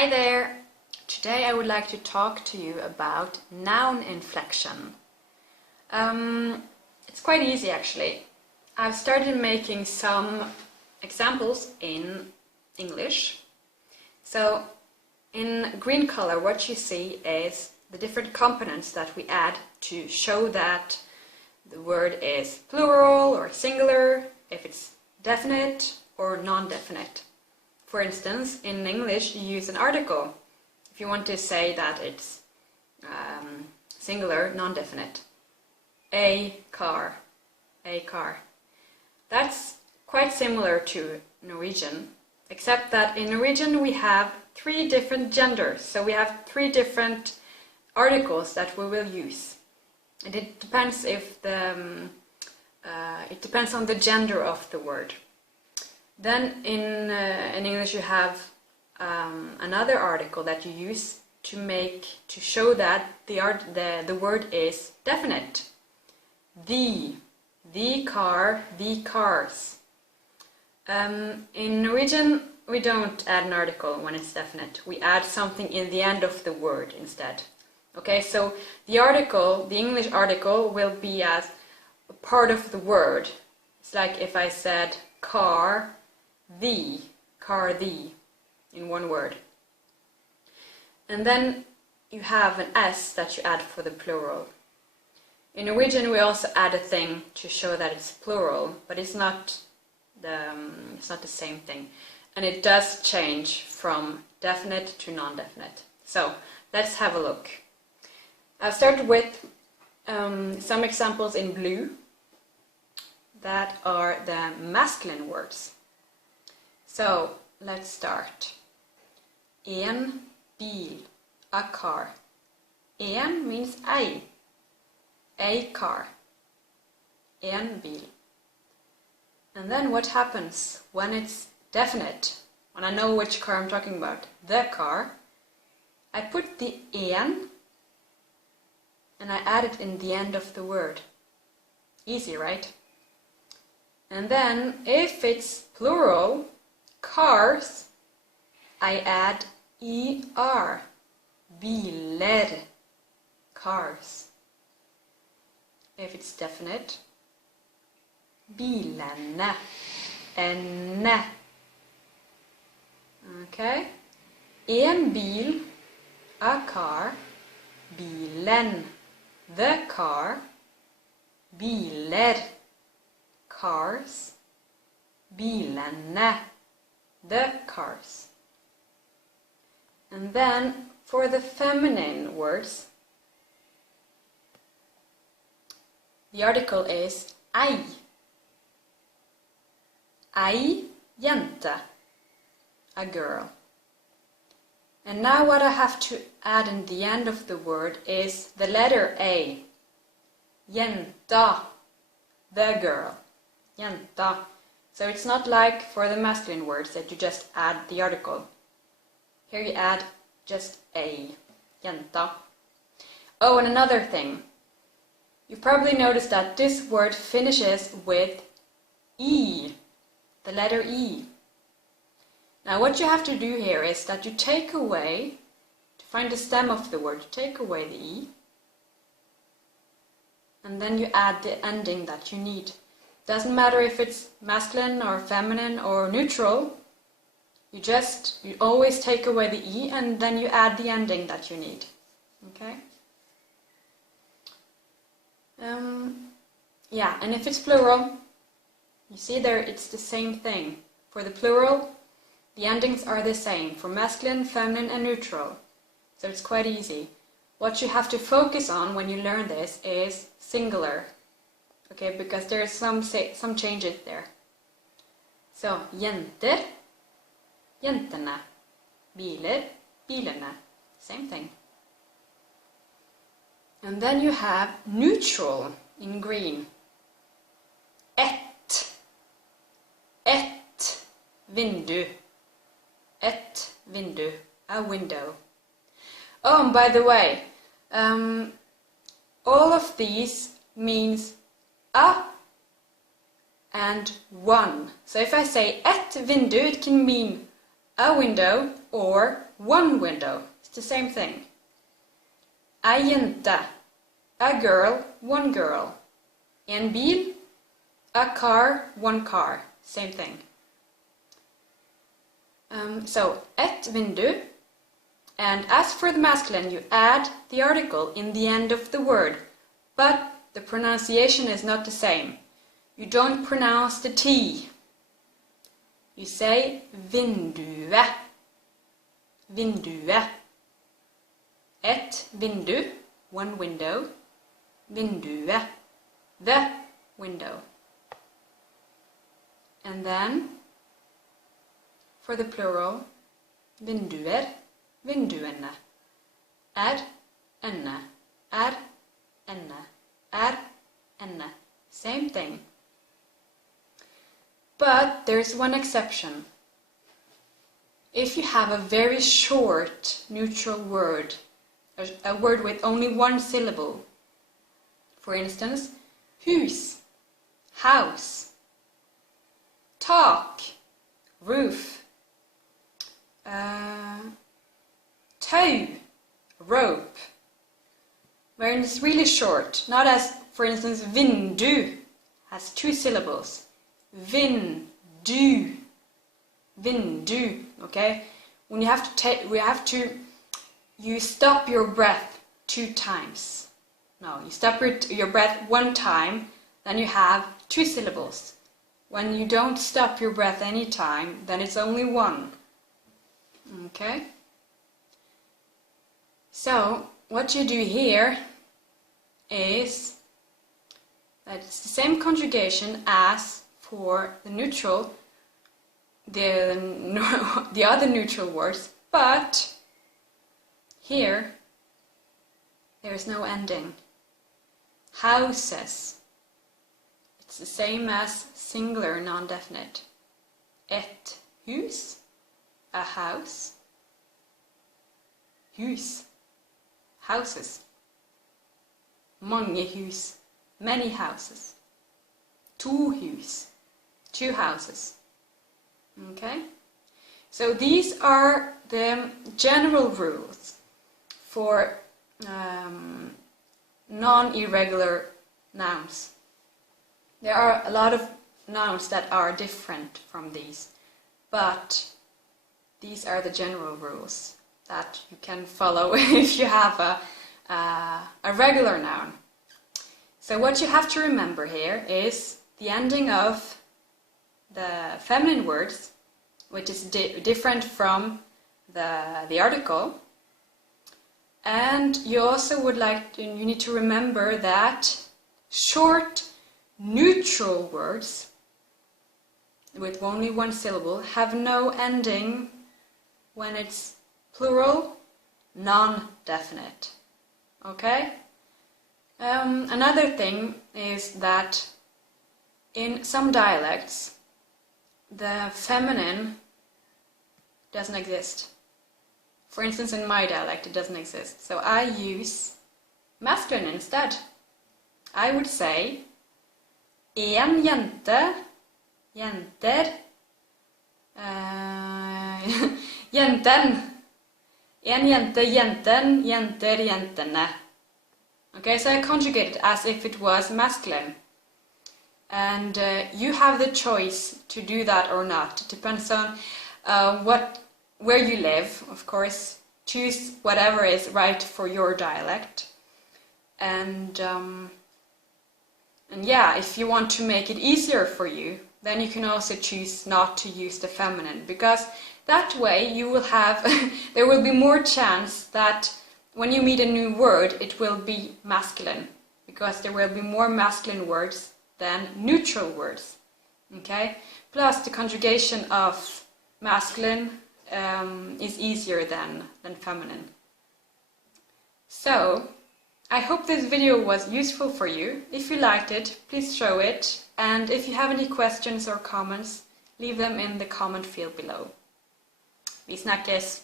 Hi there! Today I would like to talk to you about noun inflection. It's quite easy actually. I've started making some examples in English. So in green color what you see is the different components that we add to show that the word is plural or singular, if it's definite or non-definite. For instance, in English you use an article if you want to say that it's singular, non-definite. A car. That's quite similar to Norwegian, except that in Norwegian we have 3 different genders, so we have 3 different articles that we will use. And it depends if it depends on the gender of the word. Then in English you have another article that you use to show that the word is definite. The car, the cars. In Norwegian we don't add an article when it's definite. We add something in the end of the word instead. Okay, so the English article will be as a part of the word. It's like if I said car the in one word. And then you have an S that you add for the plural. In Norwegian we also add a thing to show that it's plural, but it's not the same thing. And it does change from definite to non-definite. So let's have a look. I've started with some examples in blue that are the masculine words. So let's start. En bil, a car. En means a car. En bil. And then what happens when it's definite? When I know which car I'm talking about, the car, I put the en and I add it in the end of the word. Easy, right? And then if it's plural, cars, I add er, biler, cars. If it's definite, bilene, enne. Okay? En bil, a car, bilen, the car, biler, cars, bilene, the cars. And then for the feminine words, the article is ei. Ei, jente, a girl. And now what I have to add in the end of the word is the letter A. Jenta, the girl. Jenta. So it's not like for the masculine words that you just add the article. Here you add just A. Jenta. Oh, and another thing. You've probably noticed that this word finishes with E. The letter E. Now what you have to do here is that you take away, to find the stem of the word, take away the E, and then you add the ending that you need. Doesn't matter if it's masculine or feminine or neutral, you always take away the E and then you add the ending that you need. Okay? Yeah, and if it's plural, you see there it's the same thing. For the plural, the endings are the same for masculine, feminine and neutral. So it's quite easy. What you have to focus on when you learn this is singular. Okay, because there's some changes there. So, jenter, jentene, biler, bilene. Same thing. And then you have neutral in green. Et vindu. Et vindu, a window. Oh, and by the way, all of these means a and one. So if I say et vindu, it can mean a window or one window. It's the same thing. Ei jente, a girl, one girl. En bil, a car, one car. Same thing. So, ett vindu. And as for the masculine, you add the article in the end of the word, but the pronunciation is not the same. You don't pronounce the T. You say vindue. Vindue. Et vindu, one window. Vindue, the window. And then, for the plural, vinduer, vinduene. Enne, enne. Same thing. But there's one exception. If you have a very short neutral word, a word with only one syllable, for instance, hus, house, tak, roof, tau, rope, where it's really short, not as, for instance, vindu has two syllables. Vindu, okay? When you stop your breath 2 times. No, you stop your breath 1 time, then you have 2 syllables. When you don't stop your breath any time, then it's only 1. Okay? So, what you do here is that it's the same conjugation as for the neutral, the other neutral words, but here there is no ending. Houses. It's the same as singular non-definite. Et hus, a house. Hus, houses. Mange hus, many houses. To hus, 2 houses. Okay? So these are the general rules for non-irregular nouns. There are a lot of nouns that are different from these, but these are the general rules that you can follow if you have a regular noun. So what you have to remember here is the ending of the feminine words, which is different from the article. And you also you need to remember that short neutral words with only 1 syllable have no ending when it's plural, non-definite. Okay? Another thing is that in some dialects the feminine doesn't exist. For instance, in my dialect it doesn't exist. So I use masculine instead. I would say en jente, jenter, jenten. En jente, jenten, jenter, jentene. Okay, so I conjugate it as if it was masculine. And you have the choice to do that or not. It depends on where you live, of course. Choose whatever is right for your dialect. And yeah, if you want to make it easier for you, then you can also choose not to use the feminine, because that way you will have there will be more chance that when you meet a new word it will be masculine, because there will be more masculine words than neutral words. Okay? Plus the conjugation of masculine is easier than feminine. So I hope this video was useful for you. If you liked it, please show it, and if you have any questions or comments, leave them in the comment field below. Vi snackes!